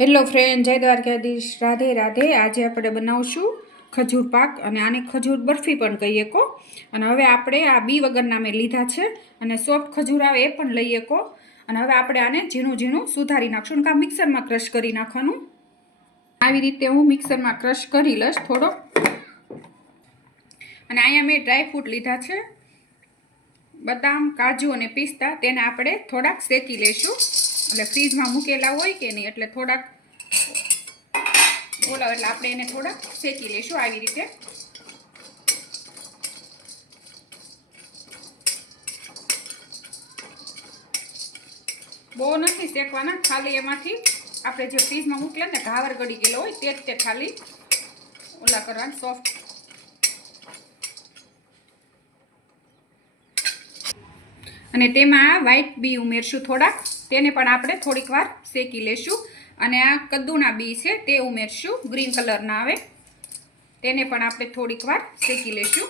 Hello friend, જય દ્વારકાધીશ. રાધે રાધે. આજે આપણે બનાવશું ખજૂર પાક અને આને ખજૂર બરફી પણ કહીએ કો. અને હવે આપણે આ બી વગરના મેં લીધા છે અને સોફ્ટ ખજૂર આવે એ પણ લઈએ કો. અને હવે આપણે આને ઝીણું ઝીણું સુધારી નાખશું કાં મિક્સરમાં ક્રશ કરી નાખવાનું. આવી રીતે હું મિક્સરમાં ક્રશ કરી લઈશ થોડો. અને અહીંયા મેં ડ્રાય ફ્રૂટ લીધા છે. બદામ, કાજુ અને પિસ્તા, તેને આપણે થોડાક શેકી લઈશું. એટલે ફ્રીજમાં મૂકેલા હોય કે નહીં, એટલે થોડાક બોલાવો એટલે આપણે એને થોડાક શેકી લઈશું આવી રીતે. બહુ નથી શેકવાના, ખાલી એમાંથી આપણે જે ફ્રીજમાં મૂકેલા ને, ઘાવર ગળી ગયેલો હોય તે જ તે ખાલી ઓલા કરવાના સોફ્ટ અને તેમાં વ્હાઈટ બી ઉમેરશું થોડાક. તેને પણ આપણે થોડીક વાર શેકી લેશું. અને આ કદ્દુના બી છે તે ઉમેરશું, ગ્રીન કલરના આવે. તેને પણ આપણે થોડીક વાર શેકી લેશું.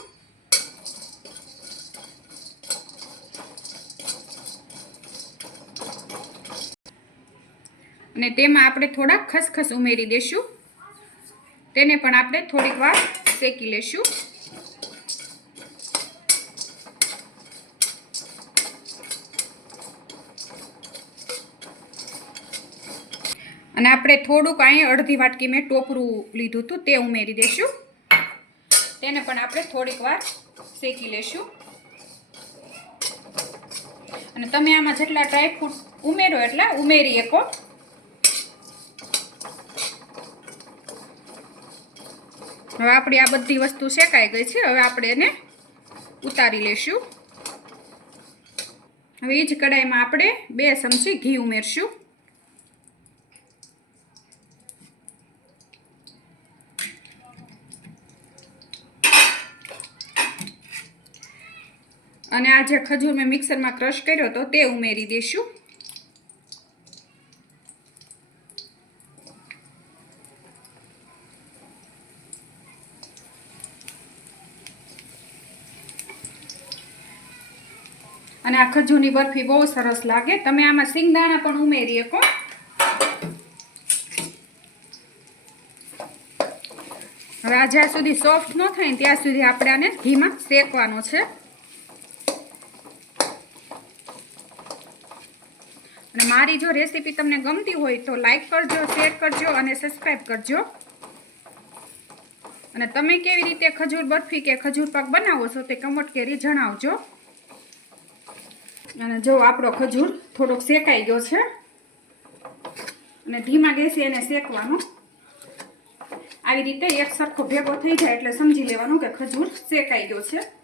અને તેમાં આપણે થોડા ખસખસ ઉમેરી દેશું. તેને પણ આપણે થોડીક વાર શેકી લેશું. અને આપણે થોડુંક અહીં અડધી વાટકી મેં ટોપરું લીધું હતું, તે ઉમેરી દઈશું. તેને પણ આપણે થોડીક વાર શેકી લેશું. અને તમે આમાં જેટલા ડ્રાયફ્રૂટ ઉમેરો એટલા ઉમેરી શકો હવે આપણી આ બધી વસ્તુ શેકાઈ ગઈ છે, હવે આપણે એને ઉતારી લેશું. હવે એ જ કડાઈમાં આપણે બે ચમચી ઘી ઉમેરશું. અને આ જે ખજૂર મેં મિક્સરમાં ક્રશ કર્યો હતો તે ઉમેરી દઈશું અને આ ખજૂરની બરફી બહુ સરસ લાગે. તમે આમાં સિંગદાણા પણ ઉમેરી શકો. હવે આ જ્યાં સુધી સોફ્ટ ન થાય ત્યાં સુધી આપણે આને ઘીમાં શેકવાનો છે. અને મારી જો રેસીપી તમને ગમતી હોય તો લાઇક કરજો શેર કરજો અને સબસ્ક્રાઈબ કરજો. અને તમે કેવી રીતે ખજૂર બરફી કે ખજૂર પાક બનાવો છો તે કમટ કેરી જણાવજો. અને જો આપણો ખજૂર થોડોક શેકાઈ ગયો છે. અને ધીમા ગેસે એને શેકવાનો. આવી રીતે એક સરખો ભેગો થઈ જાય એટલે સમજી લેવાનું કે ખજૂર શેકાઈ ગયો છે.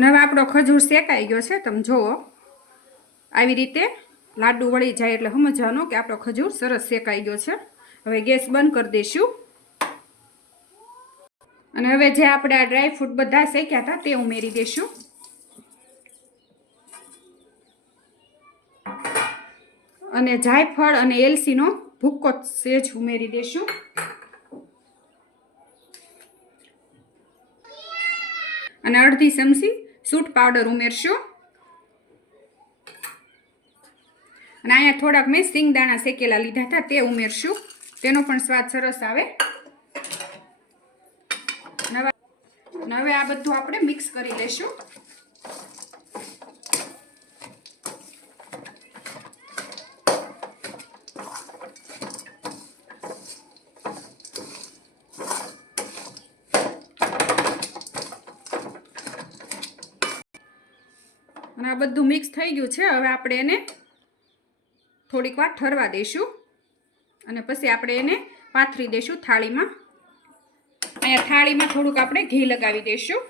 અને હવે આપણો ખજૂર શેકાઈ ગયો છે, તમે જુઓ. આવી રીતે લાડુ વળી જાય એટલે સમજવાનું કે આપણો ખજૂર સરસ શેકાઈ ગયો છે. હવે ગેસ બંધ કરી દઈશું. અને હવે જે આપણે આ ડ્રાય ફ્રૂટ બધા શેક્યા હતા તે ઉમેરી દઈશું. અને જાયફળ અને એલસીનો ભૂક્કો સેજ ઉમેરી દઈશું. અને અડધી ચમચી સૂટ પાવડર ઉમેરશું. અને અહીંયા થોડાક મેં સિંગદાણા શેકેલા લીધા હતા, તે ઉમેરશું. તેનો પણ સ્વાદ સરસ આવે. નવા હવે આ બધું આપણે મિક્સ કરી લેશું. આ બધું મિક્સ થઈ ગયું છે. હવે આપણે એને થોડીક વાર ઠરવા દઈશું. અને પછી આપણે એને પાથરી દઈશું થાળીમાં. અહીંયા થાળીમાં થોડુંક આપણે ઘી લગાવી દઈશું.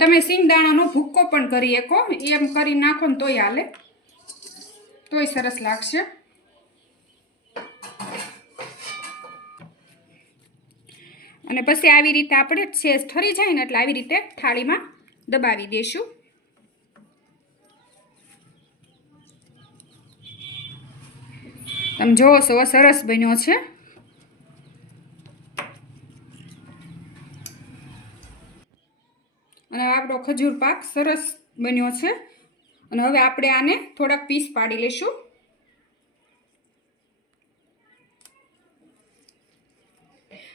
તમે સિંગદાણાનો ભૂક્કો પણ કરી શકો. એમ કરી નાખો ને તોય હાલે. તોય સરસ લાગશે. અને પછી આવી રીતે આપણે છેસ ઠરી જાય ને એટલે આવી રીતે થાળીમાં દબાવી દઈશું. તમે જોવો છો, સરસ બન્યો છે. અને આપણો ખજૂર પાક સરસ બન્યો છે. અને હવે આપણે આને થોડાક પીસ પાડી લઈશું.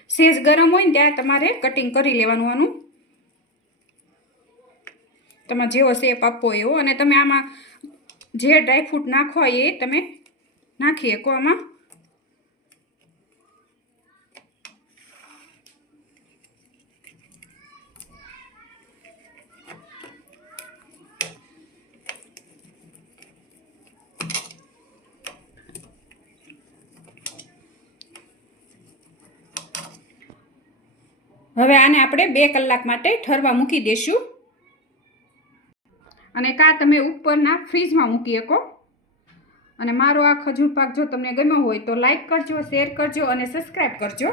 સેજ ગરમ હોય ને ત્યાં તમારે કટિંગ કરી લેવાનું આનું. તમારે જેવો શેપ આપવો એવો. અને તમે આમાં જે ડ્રાયફ્રૂટ નાખવા એ તમે નાખી શકો આમાં. હવે આને આપણે બે કલાક માટે ઠરવા મૂકી દેશું. અને કા તમે ઉપરના ફ્રીજમાં મૂકી શકો. અને મારો આ ખજૂર પાક જો તમને ગમ્યો હોય તો લાઈક કરજો, શેર કરજો અને સબસ્ક્રાઈબ કરજો.